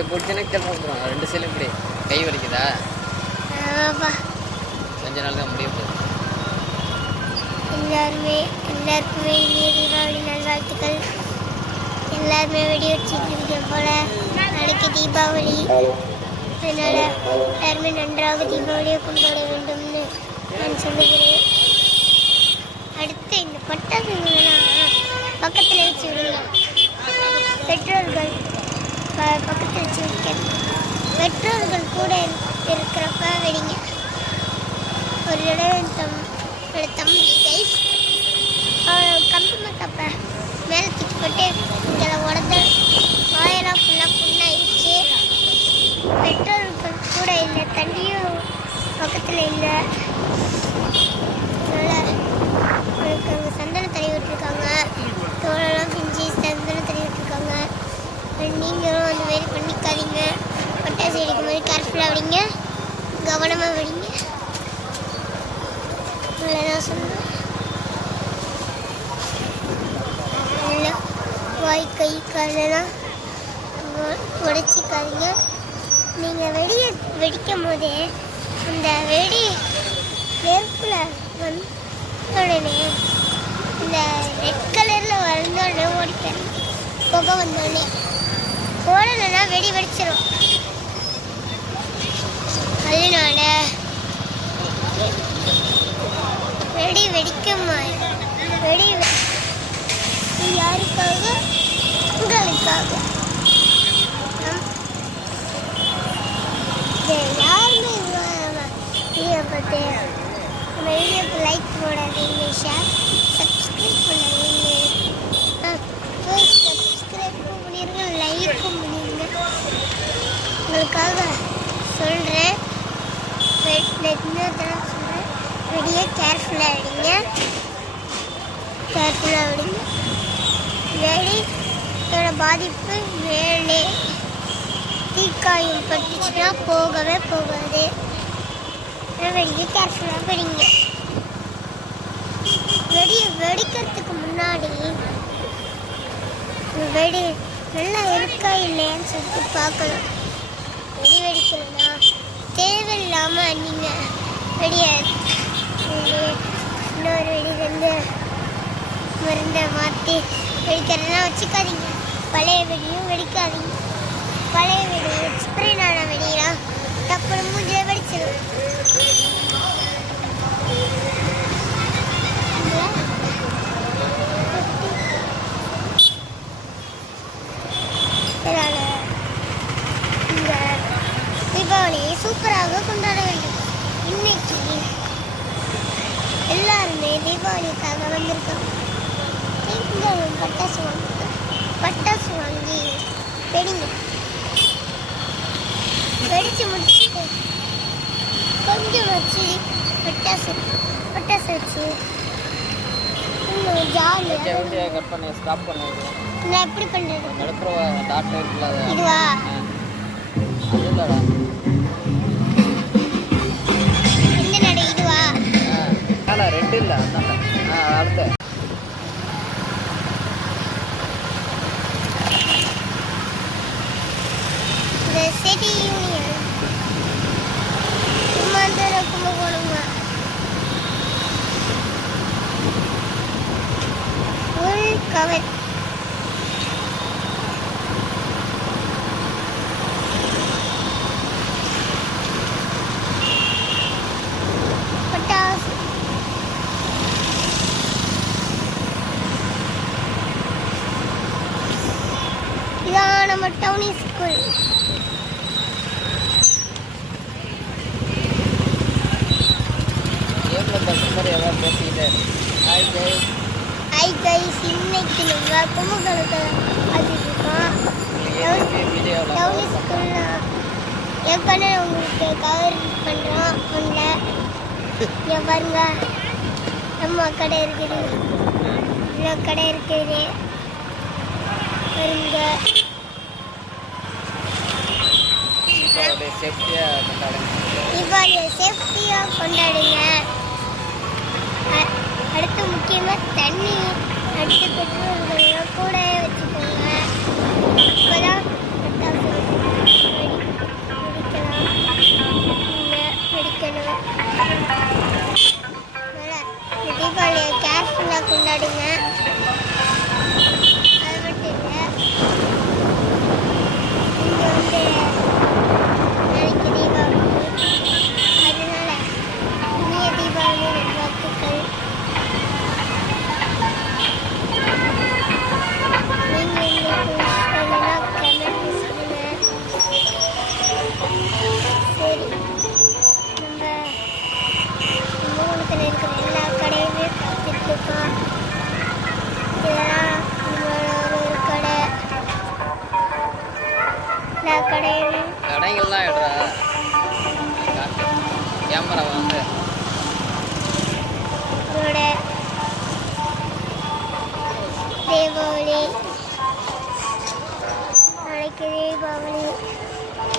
அப்படி பிடிச்சனே கீழே வந்துடும் ரெண்டு சைடும் இப்படி. கை வலிக்குதா? கொஞ்ச நாள் தான் முடிய போகுது. எல்லாருமே எல்லாருக்குமே இனிய தீபாவளி நல்வாழ்த்துக்கள். எல்லாருமே வெடி வச்சுருக்கீங்க போல. நாளைக்கு தீபாவளி. அதனால எல்லாருமே நன்றாக தீபாவளியை கொண்டாட வேண்டும்னு நான் சொல்லுகிறேன். அடுத்து இந்த பட்டாசுங்களெல்லாம் பக்கத்தில் வச்சு விடுங்க பெற்றோர்கள் ப- பக்கத்தில் வச்சு வைக்கிறது பெற்றோர்கள் கூட இருக்கிறப்ப வெடிங்க. ஒரு தடவை தம் ஒரு தம்பி கைஸ் கம்பி மக்கப்ப மேலே தூக்கி போட்டு இதில் உடந்த வாயெல்லாம் ஃபுல்லாக புண்ணாயிடுச்சு. பெற்றோர்கள் கூட இல்லை தண்ணியும் பக்கத்தில் இல்லை. உடைச்சிக்காதீங்க நீங்கள் வெடியை வெடிக்கும் போதே அந்த வெடி நெருப்பில் வந்த உடனே இந்த ரெட் கலரில் வந்த உடனே புகை வந்தோடனே ஓடலைன்னா வெடி வெடிச்சிடும் அதனால வெடி வெடிக்கும்? வெடி யாருக்காக? உங்களுக்காக. இது யாருமே வீடியோ பார்த்து நம்ம வீடியோக்கு லைக் போடாதீங்க ஷேர் சப்ஸ்கிரைப் பண்ணாதீங்க. சப்ஸ்கிரைப்பும் பண்ணிடுங்க லைக்கும் பண்ணிடுங்க உங்களுக்காக சொல்கிறேன் இன்னொரு தடவை சொல்கிறேன் வெடியை கேர்ஃபுல்லாக விடுங்க கேர்ஃபுல்லாக விடுங்க வேலை வெடியோட பாதிப்பு வேலை தீக்காயம் பட்டுச்சுன்னா போகவே போகாது. வெடியை கேர்ஃபுல்லாக வெடிங்க வெடியை வெடிக்கிறதுக்கு முன்னாடி வெடி நல்லா இருக்கா இல்லையான்னு சொல்லிட்டு பார்க்கணும். வெடி வெடிக்கணும்னா தேவையில்லாமல் நீங்கள் வெடிய இன்னொரு வெடி வந்து மருந்தை மாற்றி வெடிக்கிறதெல்லாம் வச்சுக்காதீங்க. பழைய வெடியும் வெடிக்காதீங்க. பழைய வீடு ஸ்ப்ரே ஆன வெளியா டப்புனு மூஞ்சில வெடிச்சிடும் இதனால இந்த தீபாவளியை சூப்பராக கொண்டாட வேண்டும். இன்னைக்கு எல்லாருமே தீபாவளிக்காக வந்திருக்காங்க பட்டாசு வாங்க பட்டாசு வாங்கி வெடிங்க. வெடிச்சு முடிச்சுட்டு கொஞ்சம் வச்சு பட்டாசு பட்டாசு வச்சு ஜாலியாக கட் பண்ணி ஸ்டாப் பண்ணிடுவோம் நான் எப்படி பண்ணுறது நடுப்புற டாக்டர் இருக்குல்ல இதுவா. அது இல்லைடா இந்த நடு இதுவா ரெண்டு இல்லை அதான்டா. ஆ அடுத்த. உள் கவர் பட்டாசு. இதான் நம்ம டவுனி ஸ்கூல். கேமில் பேசுகிற மாதிரி எதாவது பேசிக்கிட்டே. ஹாய் ஜெய். ஐ கைஸ் இன்னைக்கு நம்ம கும்பகோணத்தை பார்த்துருக்கோம் வீடியோவில் டவுனி ஸ்கூல்ல ஏற்கனவே உங்களுக்கு கவர் பண்ணுறோம் ஒன்றில் இங்கே பாருங்க. நம்ம கடை இருக்குது. இவ்வளோ கடை இருக்குது. பாருங்க. தீபாவளி சேஃப்டியாக கொண்டாடுங்க. முக்கியமாக தண்ணி அடிச்சுக்கிட்டு கூட வச்சுக்கோங்க. அப்போ தான் பிடிக்கணும் தீபாவளியை கேஷ்ல கொண்டாடுங்க. கும்பகோணத்தில் இருக்கிற எல்லா கடையுமே பார்த்துட்ருக்கோம் இதெல்லாம் ஒரு கடை. எல்லா கடையுமே. கடைகள்லாம் எடுறா. கேமரா வந்து. இதோட தீபாவளி. நாளைக்கு தீபாவளி.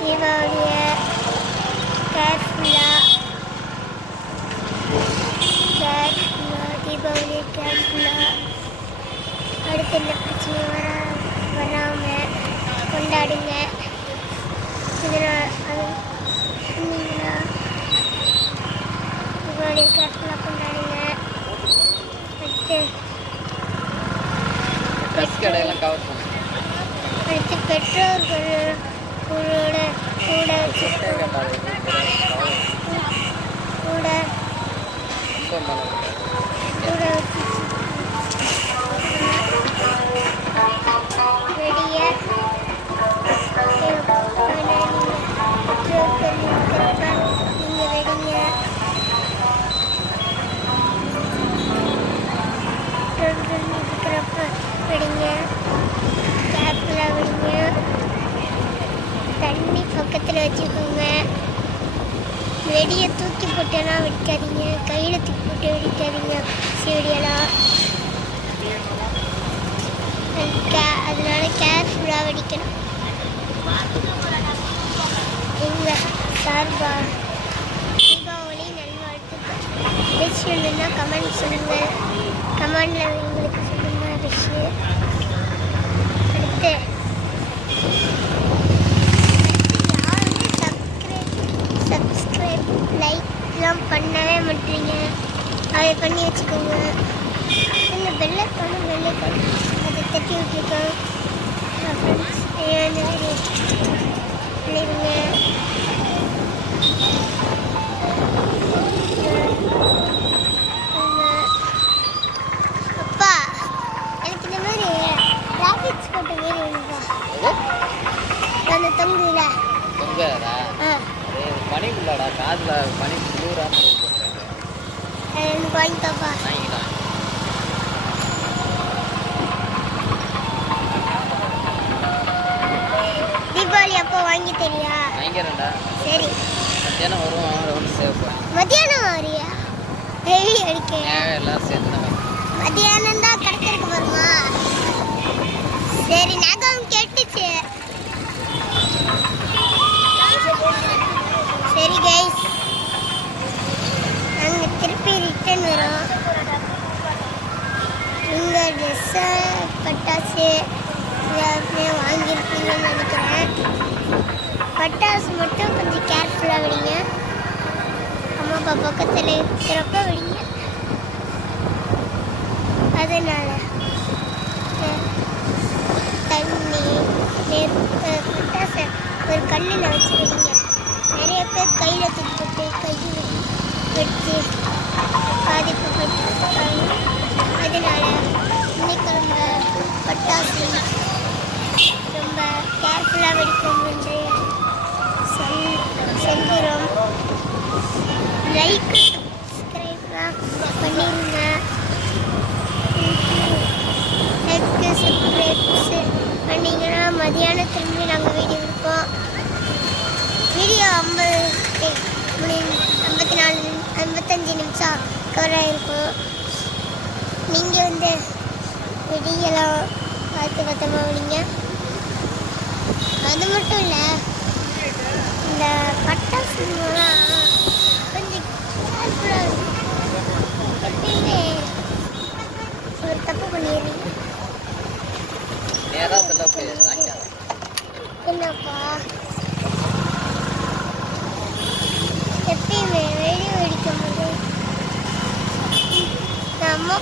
தீபாவளியை கேர்ஃபுல்லாக தீபாவளியை கேர்ஃபுல்லாக அடுத்த இந்த பிரச்சனை வர வராமல் கொண்டாடுங்க. இதனால் தீபாவளி கேர்ஃபுல்லாக கொண்டாடுங்க. அடுத்து அடுத்து கூட கையில் வச்சுக்கோங்க. வெடியை தூக்கி போட்டெல்லாம் வெடிக்காதீங்க கையில் தூக்கி போட்டு வெடிக்காதீங்க செடியெல்லாம் கே அதனால கேர்ஃபுல்லாக வெடிக்கணும். இல்லை சார்பா தீபாவளி நல்வாழ்த்துக்கள். விஷ் இல்லைன்னா கமெண்ட் சொல்லுங்கள் கமெண்டில் எங்களுக்கு சொல்லுங்கள் விஷ் அடுத்து யாருமே சப்ஸ்கிரைப் சப்ஸ்கிரைப் லைக்லாம் பண்ணவே மாட்டீங்க. அதை பண்ணி வச்சுக்கோங்க. இந்த வெள்ளைக்கான வெள்ளைக்கான அதை தட்டி விட்டுருக்கோம் ஃப்ரெண்ட்ஸ் அந்த மாதிரி பண்ணிடுங்க அப்பா எனக்கு இந்த மாதிரி ராக்கெட்ஸ் போட்ட மாதிரி வேணும்பா அந்த தொங்குல தொங்கடா ஆ அது பனிக்குள்ளடா காதில் பனி குளிராம அது எனக்கு வாங்கிக்கப்பா வாங்கிக்கலாம் தீபாவளி அப்போ வாங்கி தெரியா? வாங்கிறேன்டா சரி. மத்தியானம் வருவோம் ரவுண்டு சேவ் மத்தியானம் வரியா? ஹெவி அடிக்க தேவை எல்லாரும் சேர்த்து மத்தியானம் தான் கிடைக்கிறதுக்கு வருமா? சரி நகம் கெட்டுச்சு. சரி கைஸ் நாங்கள் திருப்பி ரிட்டர்ன் வரோம். உங்கள் ட்ரெஸ்ஸை பட்டாசு எல்லாருமே வாங்கியிருப்பீங்கன்னு நினைக்கிறேன். பட்டாசு மட்டும் கொஞ்சம் கேர்ஃபுல்லாக விடுங்க. அம்மா அப்பா பக்கத்தில் இருக்கிறப்ப விடுங்க. அதனால தண்ணி நெருப்பு பட்டாசை ஒரு கல்லில் வச்சு விடுங்க நிறைய பேர் கையில் தூக்கி போட்டு கையில் பாதிப்பு பாதிக்கப்பட்டிருக்காங்க அதனால ரொம்ப பட்டாசு ரொம்ப கேர்ஃபுல்லாக வெடிக்கணும் லைக் சப்ஸ்கிரைப்லாம் பண்ணிடுங்க லைக்கு சப்ஸ்கிரைப்ஸ் பண்ணிங்கன்னா மதியானம் திரும்பி நாங்கள் வீடியோ இருப்போம் வீடியோ ஐம்பது ஐம்பத்தி நாலு ஐம்பத்தஞ்சு நிமிஷம் கவர் இருக்கும் நீங்கள் வந்து வெடியெல்லாம் பார்த்து பத்திரமா விடுங்க. அது மட்டும் இல்லை இந்த பட்டாசுலாம் ஒரு தப்பு பண்ணிடுறீங்க நேராக சொல்ல போய் என்னப்பா? எப்பயுமே வெடி வெடிக்கும் போது நம்ம அம்மா